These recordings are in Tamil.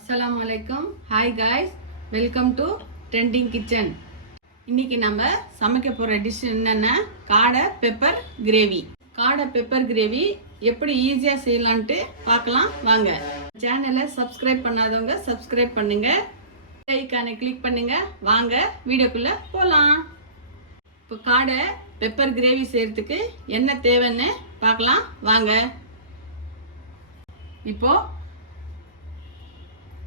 அஸ்ஸலாமு அலைக்கும். Hi guys, welcome to trending kitchen. இன்னைக்கு நம்ம சமைக்க போகிற டிஷ் என்னென்னா காடை பெப்பர் கிரேவி. காடை பெப்பர் கிரேவி எப்படி ஈஸியாக செய்யலான்ட்டு பார்க்கலாம் வாங்க. சேனலை சப்ஸ்கிரைப் பண்ணாதவங்க சப்ஸ்கிரைப் பண்ணுங்க, ஐக்கானை கிளிக் பண்ணுங்க. வாங்க வீடியோக்குள்ளே போகலாம். இப்போ காடை பெப்பர் கிரேவி செய்கிறதுக்கு என்ன தேவைன்னு பார்க்கலாம் வாங்க. இப்போது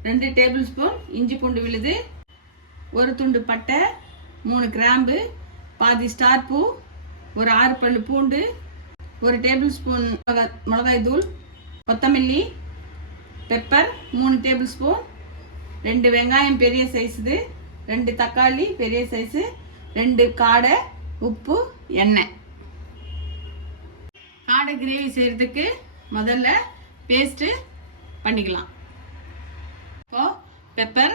2 டேபிள் ஸ்பூன் இஞ்சி பூண்டு விழுது, ஒரு துண்டு பட்டை, 3 கிராம்பு, பாதி ஸ்டார் பூ, ஒரு 6 பல்லு பூண்டு, ஒரு டேபிள் ஸ்பூன் மிளகாய் தூள், கொத்தமல்லி, பெப்பர் 3 டேபிள் ஸ்பூன், 2 வெங்காயம் பெரிய சைஸு, 2 தக்காளி பெரிய சைஸு, 2 காடை, உப்பு, எண்ணெய். காடை கிரேவி செய்கிறதுக்கு முதல்ல பேஸ்ட்டு பண்ணிக்கலாம். இப்போ பெப்பர்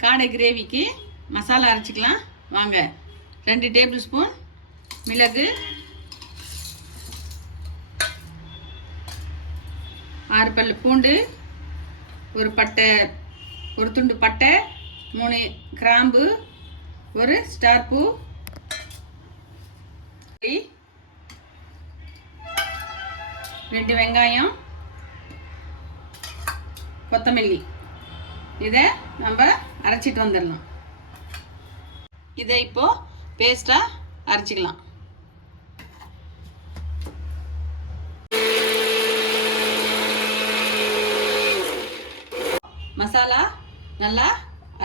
காடை கிரேவிக்கு மசாலா அரைச்சிக்கலாம் வாங்க. 2 டேபிள் ஸ்பூன் மிளகு, 6 பல்லு பூண்டு, ஒரு துண்டு பட்டை, 3 கிராம்பு, ஒரு ஸ்டார் பூ, 2 வெங்காயம், கொத்தமல்லி. இதை நம்ம அரைச்சிட்டு வந்துடலாம். இதை இப்போ பேஸ்டா அரைச்சிக்கலாம். மசாலா நல்லா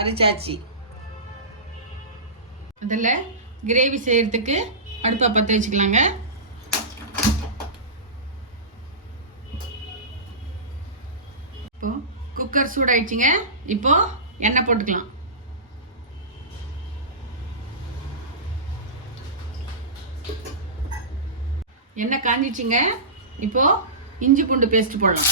அரைச்சாச்சு. அதில் கிரேவி செய்யறதுக்கு அடுப்பை பற்ற வச்சுக்கலாங்க. இப்போ குக்கர் சூடாயிடுச்சுங்க. இப்போ எண்ணெய் போட்டுக்கலாம். எண்ணெய் காஞ்சிச்சுங்க. இப்போ இஞ்சி பூண்டு பேஸ்ட் போடலாம்.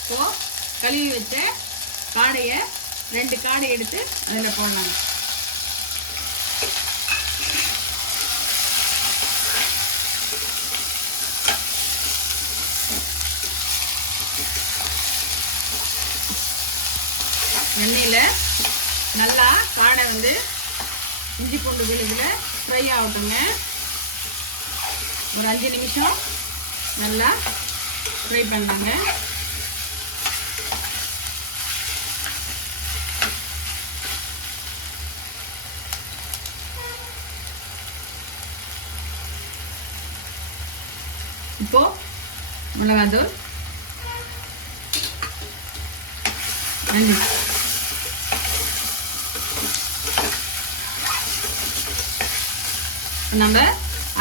இப்போ கழுவி வச்ச காடையை 2 காடை எடுத்து அதில் போடலாம். எண்ணெயில் நல்லா காடை இஞ்சி பூண்டு விழுதில் ஃப்ரை ஆகட்டுங்க. ஒரு 5 நிமிஷம் நல்லா ஃப்ரை பண்ணாங்க. இப்போ மிளகாத்தூள், நம்ம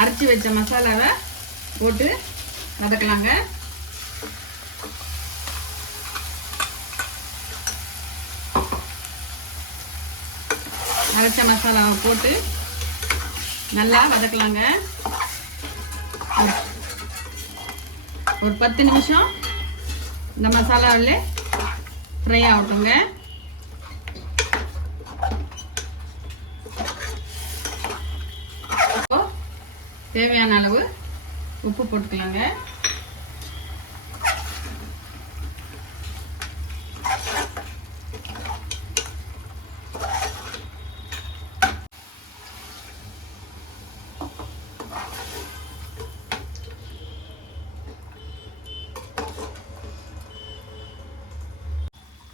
அரைச்சி வச்ச மசாலாவை போட்டு வதக்கலாங்க. அரைச்ச மசாலாவை போட்டு நல்லா வதக்கலாங்க. ஒரு 10 நிமிஷம் இந்த மசாலாவில் ஃப்ரை ஆகட்டுங்க. தேவையான அளவு உப்பு போட்டுக்கலாங்க.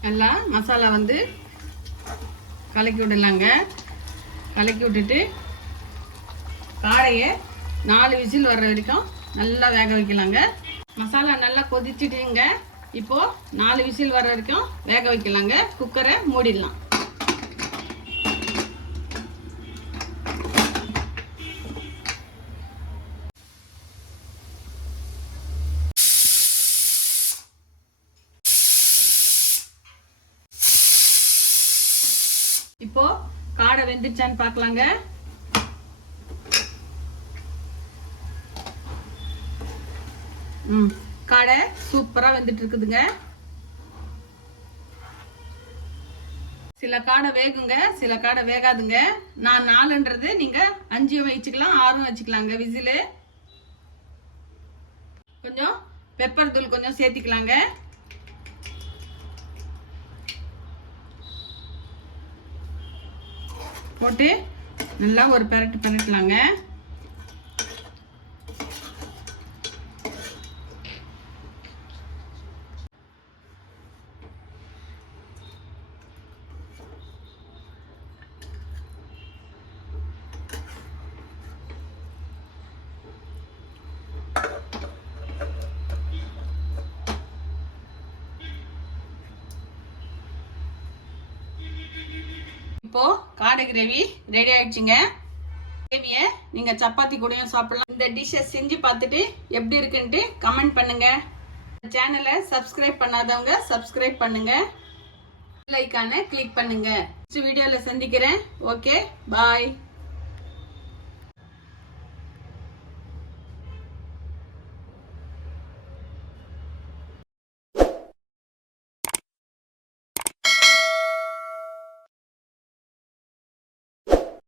எல்லாம் மசாலா கலக்கி விடலாங்க. கலக்கி விட்டுட்டு காடையை 4 விசில் வர்ற வரைக்கும் நல்லா வேக வைக்கலாங்க. மசாலா நல்லா கொதிச்சுட்டுங்க. இப்போ 4 விசில் வர்ற வரைக்கும் வேக வைக்கலாங்க. குக்கரை மூடிடலாம். இப்போ காடை வெந்துச்சான்னு பார்க்கலாங்க. காடை சூப்பரா வெந்துட்டு இருக்குதுங்க. சில காடை வேகுங்க, சில காடை வேகாதுங்க. நான் 4ன்றது நீங்க 5 வச்சுக்கலாம், 6 வச்சுக்கலாங்க விசிலு. கொஞ்சம் பெப்பர் தூள் கொஞ்சம் சேர்த்திக்கலாங்க. போட்டு நல்லா ஒரு பெரட்டலாங்க. இப்போ காடை கிரேவி ரெடி ஆயிடுச்சுங்க. கிரேவியை நீங்க சப்பாத்தி கூடயும் சாப்பிடலாம். இந்த டிஷ்ஷை செஞ்சு பார்த்துட்டு எப்படி இருக்குன்ட்டு கமெண்ட் பண்ணுங்க. சேனலை சப்ஸ்கிரைப் பண்ணாதவங்க சப்ஸ்கிரைப் பண்ணுங்க, பெல் ஐகானை கிளிக் பண்ணுங்க. நெக்ஸ்ட் வீடியோல சந்திக்கிறேன். ஓகே, பாய்.